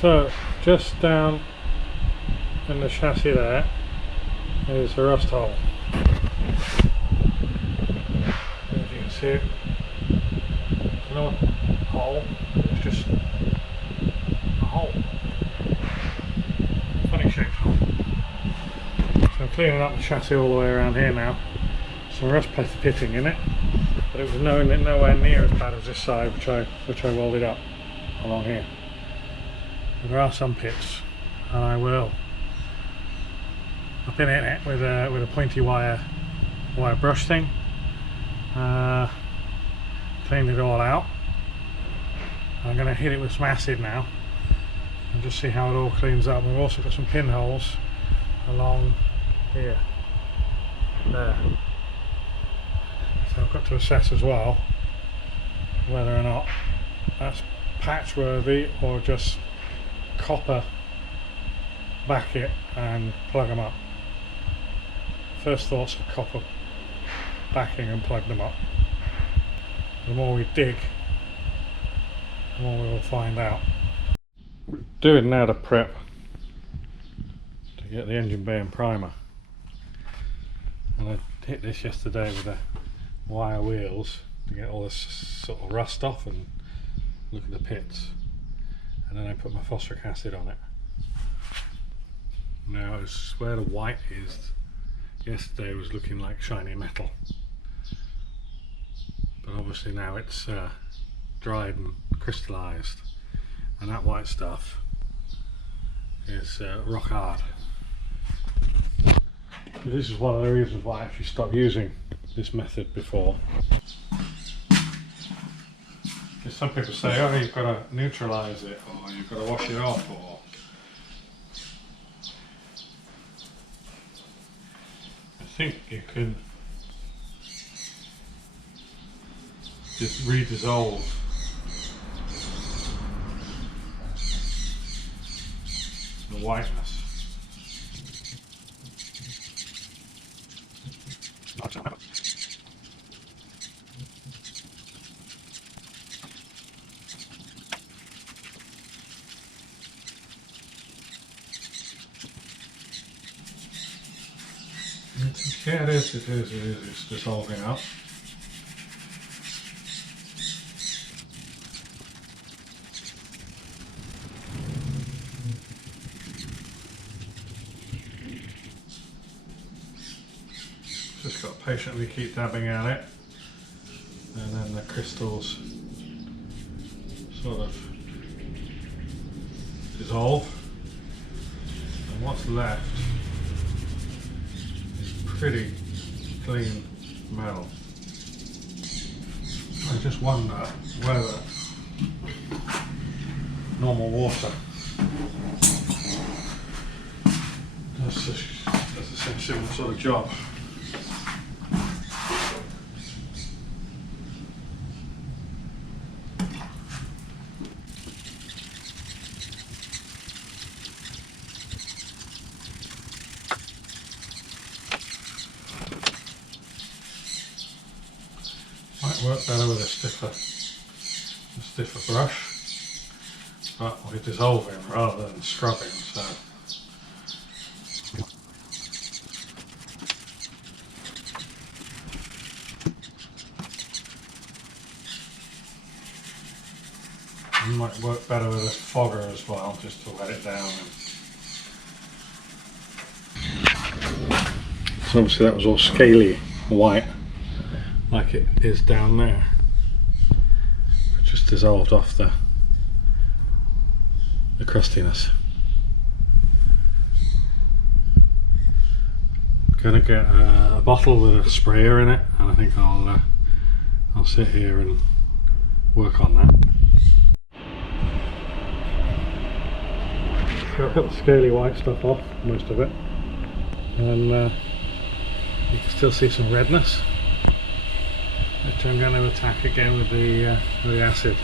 So just down in the chassis there is a rust hole. As you can see, it's not a hole, it's just a hole. Funny shaped hole. So I'm cleaning up the chassis all the way around here now. Some rust pitting in it, but it was nowhere near as bad as this side, which I welded up along here. There are some pits, and I will. I've been in it with a pointy wire brush thing. Cleaned it all out. I'm going to hit it with some acid now and just see how it all cleans up. We've also got some pinholes along here, there. So I've got to assess as well whether or not that's patch worthy or just copper back it and plug them up. First thoughts of copper backing and plug them up. The more we dig, the more we will find out. Doing now to prep to get the engine bay and primer, and I hit this yesterday with the wire wheels to get all this sort of rust off and look at the pits, and then I put my phosphoric acid on it. Now it's where the white is. Yesterday it was looking like shiny metal, but obviously now it's dried and crystallized, and that white stuff is rock hard. This is one of the reasons why I actually stopped using this method before. Because some people say, oh, you've got to neutralize it, or you've got to wash it off, or I think you can just redissolve the whiteness. Yeah, it is, it's dissolving out. Just got to patiently keep dabbing at it, and then the crystals sort of dissolve, and what's left is pretty clean metal. I just wonder whether normal water does the same similar sort of job. Might work better with a stiffer brush, but we're dissolving rather than scrubbing, so it might work better with a fogger as well, just to wet it down. So obviously that was all scaly white, like it is down there. It just dissolved off the crustiness. Gonna get a bottle with a sprayer in it, and I think I'll sit here and work on that. So I've got the scaly white stuff off, most of it, and you can still see some redness, which I'm going to attack again with the acid.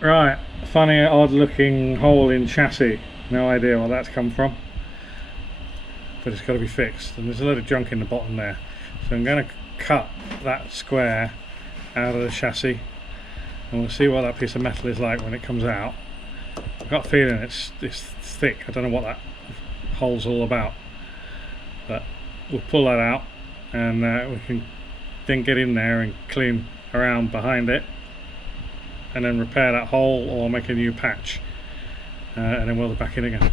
Right, funny odd looking hole in chassis, no idea where that's come from, but it's got to be fixed, and there's a load of junk in the bottom there, so I'm going to cut that square out of the chassis and we'll see what that piece of metal is like when it comes out. I've got a feeling it's thick. I don't know what that hole's all about, but we'll pull that out, and we can then get in there and clean around behind it, and then repair that hole or make a new patch, and then weld it back in again.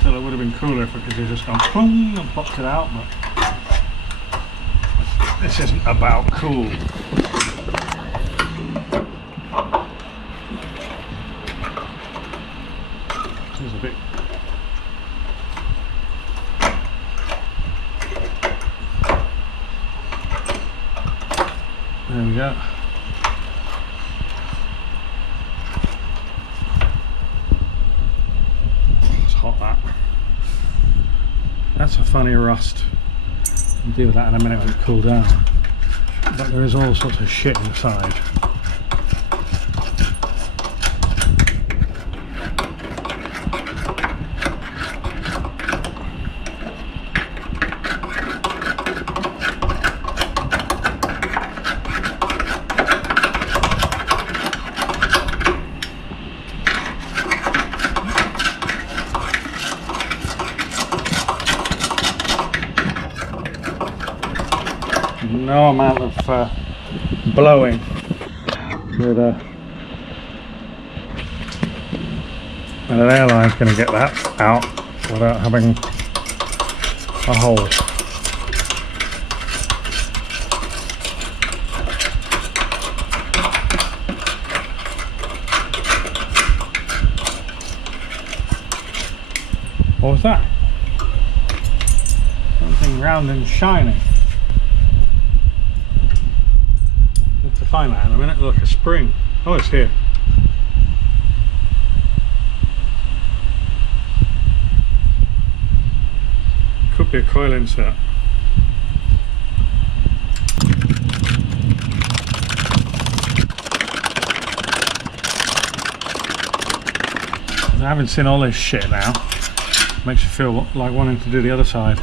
Still, it would have been cooler if we could have just gone boom and popped it out, but this isn't about cool. This is a bit. There we go. It's hot, that. That's a funny rust. We'll deal with that in a minute when it cools down. But there is all sorts of shit inside. No amount of blowing with and an airline's going to get that out without having a hole. What was that? Something round and shiny. Find that in a minute. Look, a spring. Oh, it's here. Could be a coil insert. Having seen all this shit now, makes you feel like wanting to do the other side.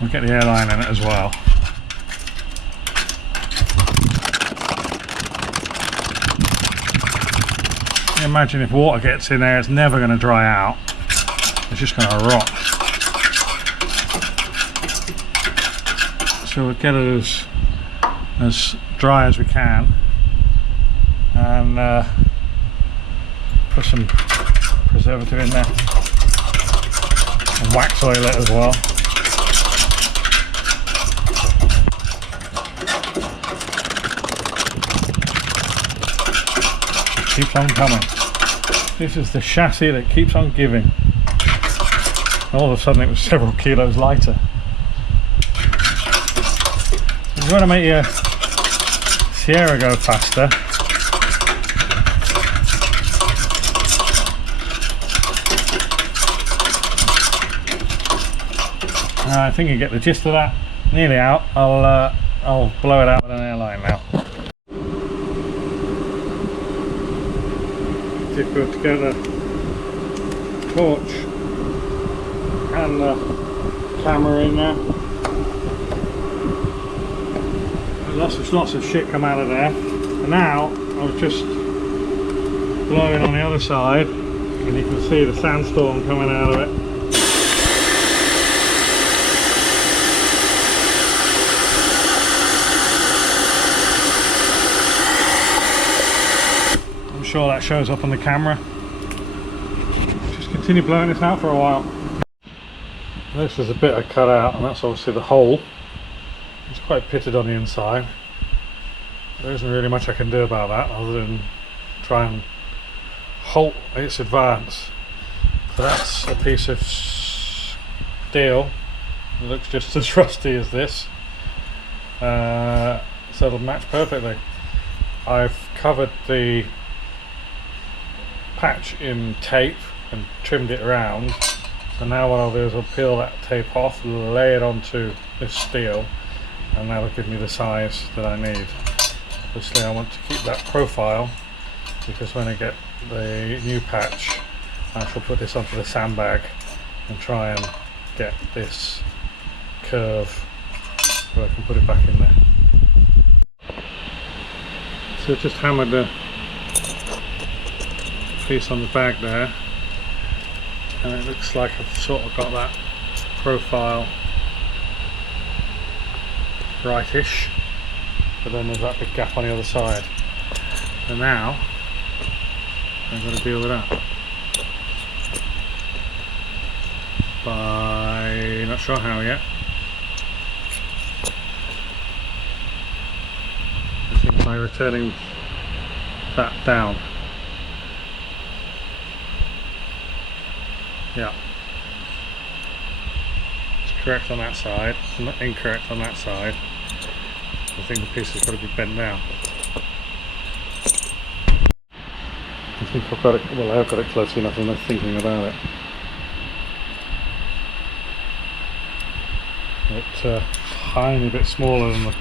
We'll get the airline in it as well. Imagine if water gets in there, it's never going to dry out. It's just going to rot. So we'll get it as dry as we can, and put some preservative in there and wax oil it as well. Keeps on coming. This is the chassis that keeps on giving. All of a sudden it was several kilos lighter. If you want to make your Sierra go faster, I think you get the gist of that. Nearly out. I'll blow it out with an airline now. Difficult to get the torch and the camera in there. Lots of shit come out of there. And now I was just blowing on the other side, and you can see the sandstorm coming out of it. Sure that shows up on the camera. Just continue blowing this out for a while. This is a bit I cut out, and that's obviously the hole. It's quite pitted on the inside. there isn't really much I can do about that other than try and halt its advance. So that's a piece of steel. It looks just as rusty as this, so it'll match perfectly. I've covered the patch in tape and trimmed it around, so now what I'll do is I'll peel that tape off, lay it onto this steel, and that'll give me the size that I need. Obviously I want to keep that profile, because when I get the new patch I shall put this onto the sandbag and try and get this curve where I can put it back in there. So just hammered the piece on the bag there, and it looks like I've sort of got that profile rightish, but then there's that big gap on the other side. So now I'm going to deal with that by, not sure how yet. I think by returning that down. Yeah, it's correct on that side, not incorrect on that side. I think the piece has got to be bent down. I think I've got it, well, I've got it close enough, I'm not thinking about it. It's a tiny bit smaller than the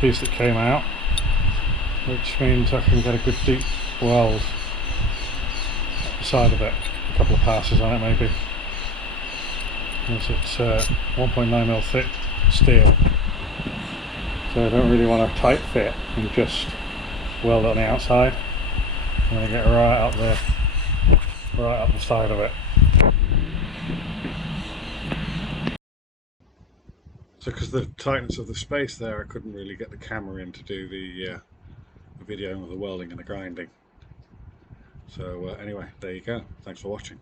piece that came out, which means I can get a good deep weld at the side of it. A couple of passes on it maybe. Because it's 1.9mm thick steel, so I don't really want a tight fit and just weld it on the outside. I'm going to get right up there, right up the side of it. So because of the tightness of the space there, I couldn't really get the camera in to do the video of the welding and the grinding. So anyway, there you go. Thanks for watching.